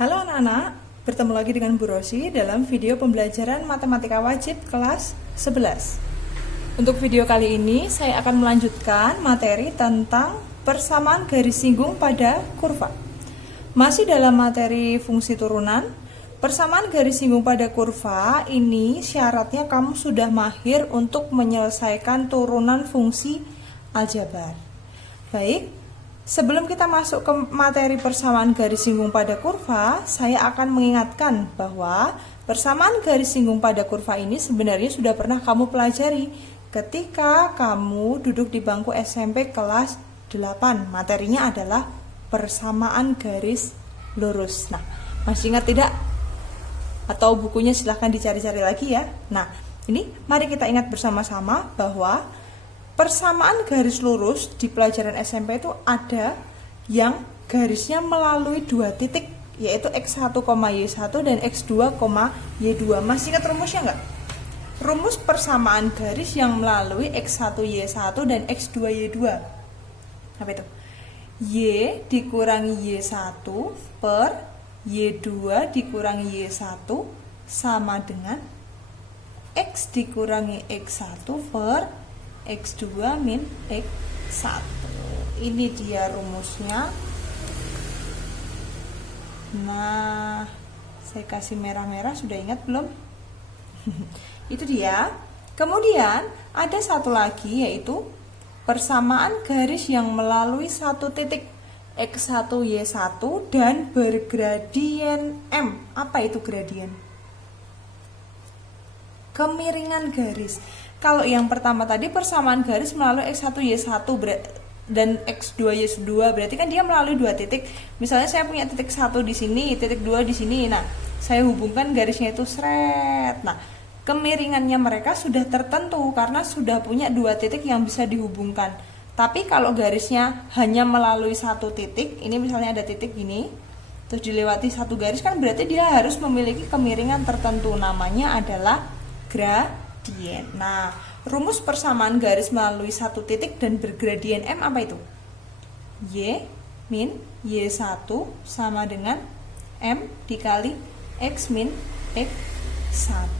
Halo anak-anak, bertemu lagi dengan Bu Rosi dalam video pembelajaran Matematika Wajib kelas 11. Untuk video kali ini, saya akan melanjutkan materi tentang persamaan garis singgung pada kurva. Masih dalam materi fungsi turunan, persamaan garis singgung pada kurva ini syaratnya kamu sudah mahir untuk menyelesaikan turunan fungsi aljabar. Baik, sebelum kita masuk ke materi persamaan garis singgung pada kurva, saya akan mengingatkan bahwa persamaan garis singgung pada kurva ini sebenarnya sudah pernah kamu pelajari ketika kamu duduk di bangku SMP kelas 8. Materinya adalah persamaan garis lurus. Nah, masih ingat tidak? Atau bukunya silahkan dicari-cari lagi ya. Nah, ini mari kita ingat bersama-sama bahwa persamaan garis lurus di pelajaran SMP itu ada yang garisnya melalui dua titik, yaitu x1, y1 dan x2, y2. Masih ingat rumusnya enggak? Rumus persamaan garis yang melalui x1, y1 dan x2, y2. Apa itu? Y dikurangi y1 per y2 dikurangi y1 sama dengan x dikurangi x1 per x2 min x1. Ini dia rumusnya. Nah, saya kasih merah-merah, sudah ingat belum? Itu dia. Kemudian ada satu lagi, yaitu persamaan garis yang melalui satu titik x1 y1 dan bergradien m. Apa itu gradien? Kemiringan garis. Kalau yang pertama tadi persamaan garis melalui x1 y1 dan x2 y2, berarti kan dia melalui dua titik. Misalnya saya punya titik 1 di sini, titik 2 di sini. Nah, saya hubungkan garisnya itu seret. Nah, kemiringannya mereka sudah tertentu karena sudah punya dua titik yang bisa dihubungkan. Tapi kalau garisnya hanya melalui satu titik, ini misalnya ada titik gini, terus dilewati satu garis, kan berarti dia harus memiliki kemiringan tertentu. Namanya adalah gradien. Nah, rumus persamaan garis melalui satu titik dan bergradien M apa itu? Y min Y1 sama dengan M dikali X min X1.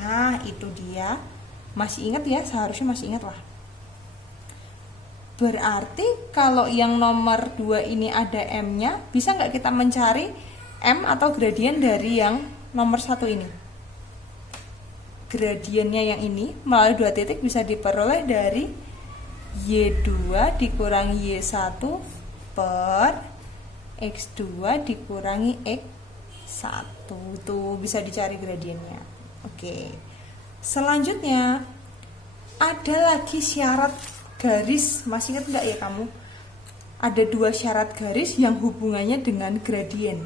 Nah, itu dia. Masih ingat ya? Seharusnya masih ingat lah. Berarti kalau yang nomor 2 ini ada M-nya, bisa nggak kita mencari M atau gradien dari yang nomor 1 ini? Gradiennya yang ini melalui dua titik bisa diperoleh dari Y2 dikurangi Y1 per X2 dikurangi X1. Tuh bisa dicari gradiennya. Oke. Selanjutnya ada lagi syarat garis. Masih ingat enggak ya kamu? Ada dua syarat garis yang hubungannya dengan gradien.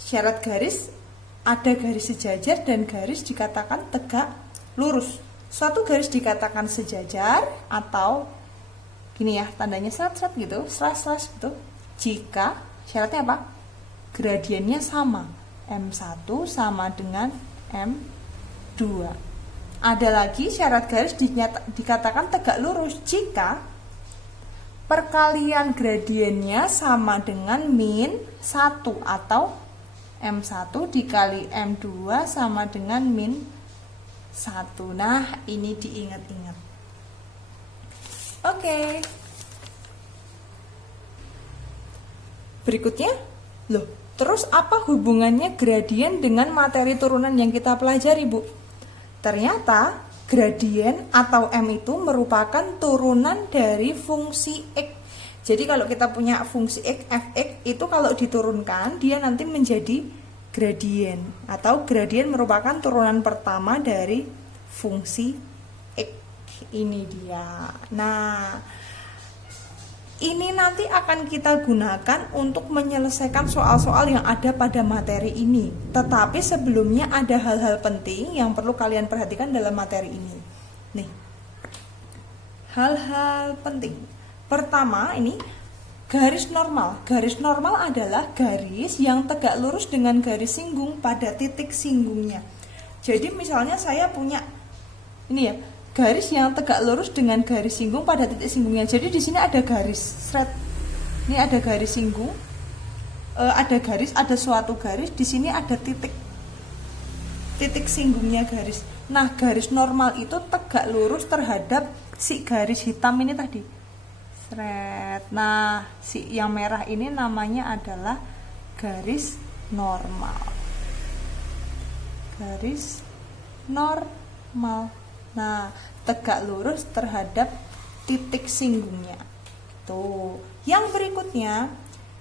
Syarat garis, ada garis sejajar dan garis dikatakan tegak lurus. Suatu garis dikatakan sejajar atau gini ya, tandanya seret-seret gitu, slash gitu, jika syaratnya apa? Gradiennya sama, M1 sama dengan M2. Ada lagi syarat garis dikatakan tegak lurus jika perkalian gradiennya sama dengan min 1 atau M1 dikali M2 sama dengan min 1. Nah, ini diingat-ingat. Oke. Berikutnya, terus apa hubungannya gradien dengan materi turunan yang kita pelajari, Bu? Ternyata gradien atau M itu merupakan turunan dari fungsi X. Jadi kalau kita punya fungsi X, fx itu kalau diturunkan dia nanti menjadi gradien. Atau gradien merupakan turunan pertama dari fungsi X. Ini dia. Nah, ini nanti akan kita gunakan untuk menyelesaikan soal-soal yang ada pada materi ini. Tetapi sebelumnya ada hal-hal penting yang perlu kalian perhatikan dalam materi ini. Nih, hal-hal penting. Pertama, ini garis normal. Garis normal adalah garis yang tegak lurus dengan garis singgung pada titik singgungnya. Jadi misalnya saya punya ini ya, garis yang tegak lurus dengan garis singgung pada titik singgungnya. Jadi di sini ada garis thread. Ini ada garis singgung. ada garis, ada suatu garis, di sini ada titik singgungnya garis. Nah, garis normal itu tegak lurus terhadap si garis hitam ini tadi. Sret. Nah, si yang merah ini namanya adalah garis normal. Garis normal. Nah, tegak lurus terhadap titik singgungnya. Tuh. Yang berikutnya,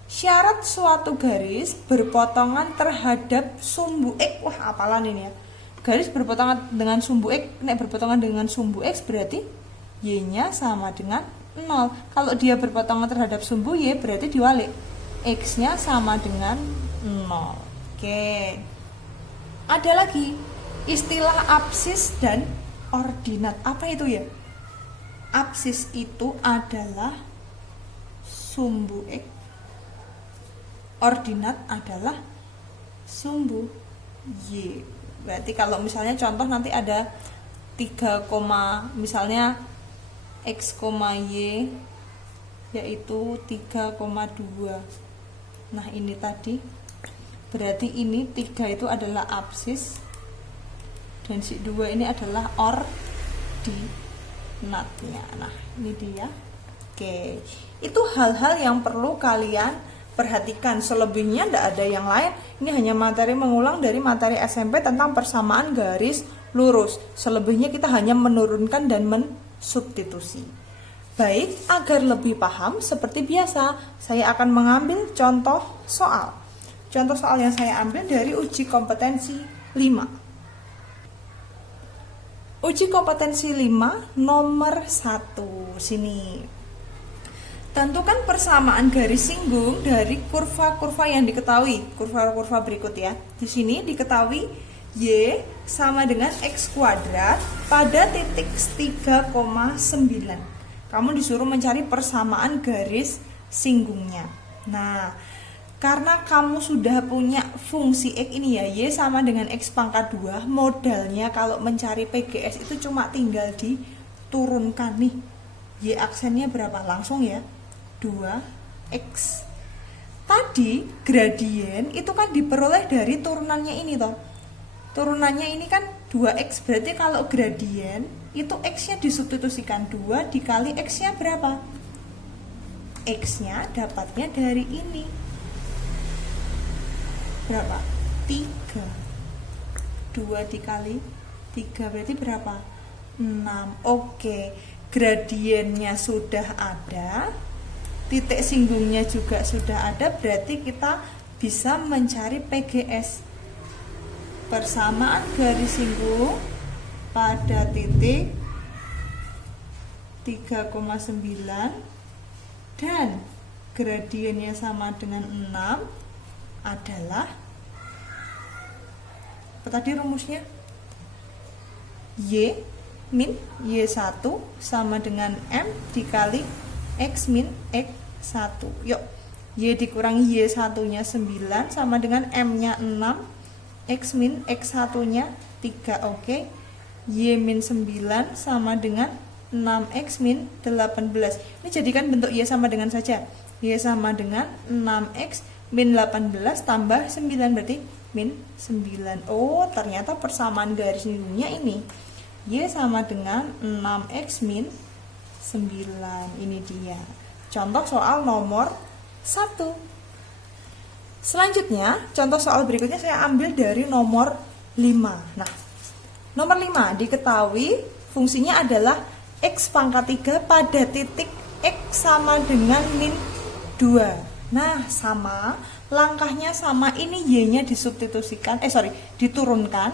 syarat suatu garis berpotongan terhadap sumbu X. Wah, apalan ini ya. Garis berpotongan dengan sumbu X, berpotongan dengan sumbu X berarti Y-nya sama dengan 0. Kalau dia berpotongan terhadap sumbu Y berarti diwalik. X-nya sama dengan 0. Oke. Ada lagi istilah absis dan ordinat. Apa itu ya? Absis itu adalah sumbu X. Ordinat adalah sumbu Y. Berarti kalau misalnya contoh nanti ada 3, misalnya X, Y yaitu 3,2. Nah, ini tadi berarti ini 3 itu adalah absis dan si 2 ini adalah ordinatnya. Nah, ini dia. Oke, itu hal-hal yang perlu kalian perhatikan. Selebihnya tidak ada yang lain. Ini hanya materi mengulang dari materi SMP tentang persamaan garis lurus. Selebihnya kita hanya menurunkan dan mensubstitusi. Baik, agar lebih paham seperti biasa, saya akan mengambil contoh soal. Contoh soal yang saya ambil dari uji kompetensi 5. Uji kompetensi 5 nomor 1. Sini. Tentukan persamaan garis singgung dari kurva-kurva yang diketahui. Kurva-kurva berikut ya. Di sini diketahui Y sama dengan X kuadrat pada titik 3,9. Kamu disuruh mencari persamaan garis singgungnya. Nah, karena kamu sudah punya fungsi X ini ya, Y sama dengan X pangkat 2, modalnya kalau mencari PGS itu cuma tinggal diturunkan nih. Y aksennya berapa? Langsung ya. 2x. Tadi gradien itu kan diperoleh dari turunannya ini toh. Turunannya ini kan 2x, berarti kalau gradien itu x-nya disubstitusikan 2 dikali x-nya berapa? X-nya dapatnya dari ini. Berapa? 3. 2 dikali 3 berarti berapa? 6. Oke, gradiennya sudah ada, titik singgungnya juga sudah ada, berarti kita bisa mencari PGS. Persamaan garis singgung pada titik 3,9 dan gradiennya sama dengan 6 adalah apa tadi rumusnya? Y min Y1 sama dengan M dikali X min X1. Yuk, Y dikurangi Y1 nya 9 sama dengan M nya 6, X min X1 nya 3. Oke, Y min 9 sama dengan 6X min 18. Ini jadikan bentuk Y sama dengan saja. Y sama dengan 6X min 18 tambah 9 berarti min 9. Oh, ternyata persamaan garis singgungnya ini. Y sama dengan 6X min 9. Ini dia contoh soal nomor 1. Selanjutnya, contoh soal berikutnya saya ambil dari nomor 5. Nah, nomor 5 diketahui fungsinya adalah X pangkat 3 pada titik X sama dengan min 2. Nah, sama, langkahnya sama, ini Y-nya disubstitusikan, diturunkan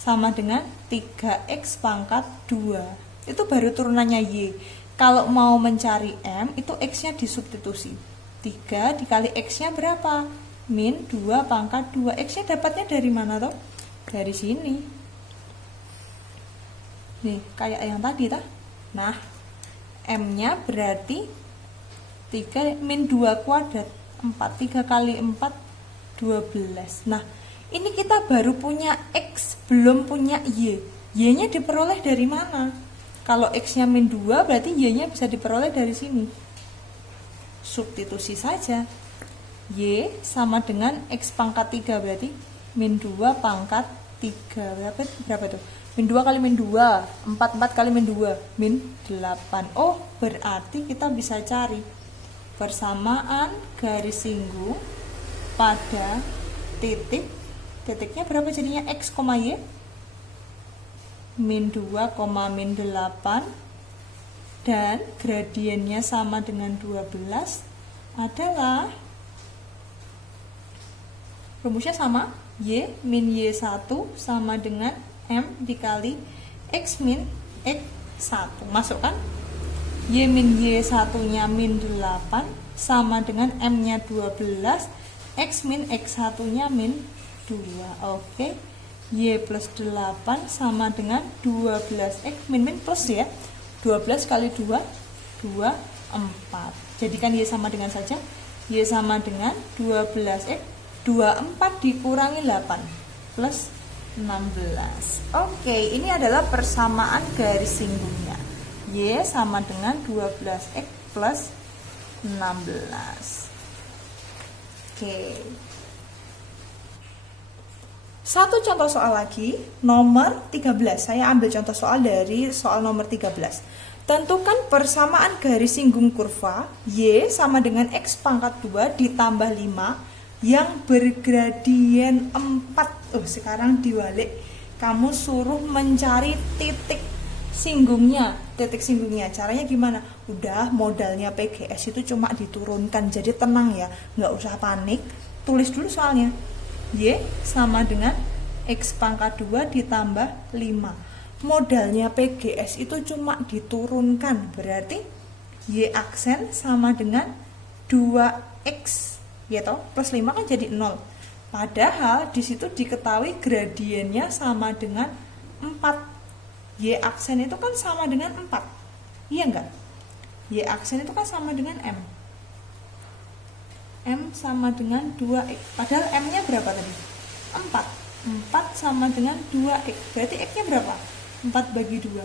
sama dengan 3X pangkat 2. Itu baru turunannya Y. Kalau mau mencari M, itu X-nya disubstitusi. 3 dikali X-nya berapa? Min 2 pangkat 2. X-nya dapatnya dari mana toh? Dari sini. Nih, kayak yang tadi tah. Nah, M-nya berarti 3 min 2 kuadrat. 4. 3 kali 4, 12. Nah, ini kita baru punya X, belum punya Y. Y-nya diperoleh dari mana? Kalau X-nya min 2, berarti Y-nya bisa diperoleh dari sini. Substitusi saja. Y sama dengan X pangkat 3, berarti min 2 pangkat 3. Berapa tuh? Min 2 kali min 2, 4 kali min 2, min 8. Oh, berarti kita bisa cari persamaan garis singgung pada titiknya berapa jadinya? X, Y min 2, min 8, dan gradiennya sama dengan 12 adalah rumusnya sama, Y min Y1 sama dengan M dikali X min X1. Masukkan Y min Y1 nya min 8 sama dengan M nya 12, X min X1 nya min 2. Oke, Y plus 8 sama dengan 12, X min plus ya, 12 kali 2, 4. Jadikan Y sama dengan saja, Y sama dengan 12X, 24 dikurangi 8 plus 16. Oke, ini adalah persamaan garis singgungnya. Y sama dengan 12X plus 16. Oke. Satu contoh soal lagi, nomor 13. Saya ambil contoh soal dari soal nomor 13. Tentukan persamaan garis singgung kurva Y sama dengan X pangkat 2 ditambah 5 yang bergradien 4. Sekarang diwalik, kamu suruh mencari titik singgungnya. Caranya gimana? Udah, modalnya PGS itu cuma diturunkan, jadi tenang ya, nggak usah panik. Tulis dulu soalnya. Y sama dengan X pangkat 2 ditambah 5. Modalnya PGS itu cuma diturunkan, berarti Y aksen sama dengan 2X, ya toh, plus 5 kan jadi 0. Padahal di situ diketahui gradiennya sama dengan 4. Y aksen itu kan sama dengan 4. Iya enggak? Y aksen itu kan sama dengan M. M sama dengan 2X. Padahal M-nya berapa tadi? 4. 4 sama dengan 2X. Berarti X-nya berapa? 4 bagi 2.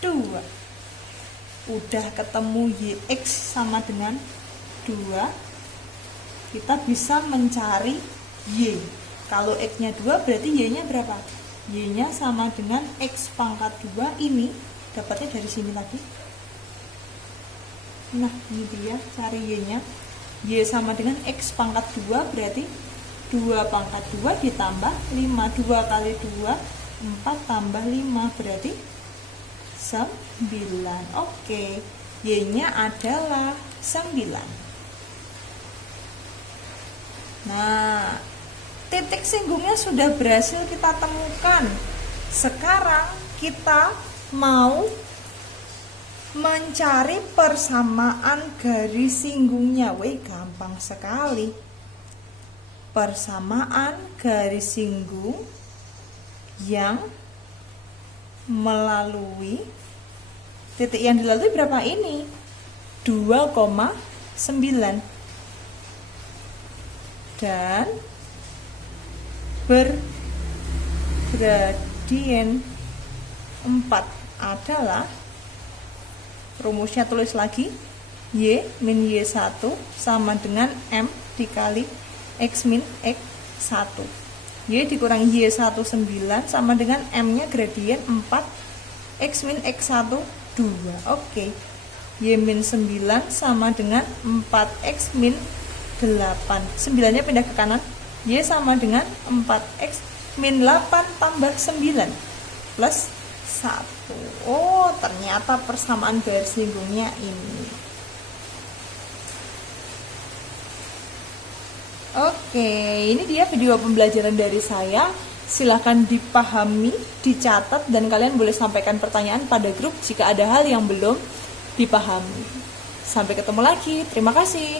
2. Udah ketemu YX sama dengan 2. Kita bisa mencari Y. Kalau X-nya 2 berarti Y-nya berapa? Y-nya sama dengan X pangkat 2 ini. Dapatnya dari sini tadi. Nah, ini dia, cari Y-nya. Y sama dengan X pangkat 2 berarti 2 pangkat 2 ditambah 5. 2 kali 2, 4 tambah 5 berarti 9. Oke, Y-nya adalah 9. Nah, titik singgungnya sudah berhasil kita temukan. Sekarang kita mau mencari persamaan garis singgungnya. Gampang sekali. Persamaan garis singgung yang melalui titik yang dilalui berapa ini? 2,9 dan bergradien 4 adalah, rumusnya tulis lagi, Y min Y1 sama dengan M dikali X min X1. Y dikurangi Y1 9 sama dengan M-nya gradien 4, X min X1 2. Oke. Y min 9 sama dengan 4X min 8. 9-nya pindah ke kanan. Y sama dengan 4X min 8 tambah 9 plus 1. Oh, ternyata persamaan garis singgungnya ini. Oke, ini dia video pembelajaran dari saya. Silahkan dipahami, dicatat, dan kalian boleh sampaikan pertanyaan pada grup jika ada hal yang belum dipahami. Sampai ketemu lagi, terima kasih.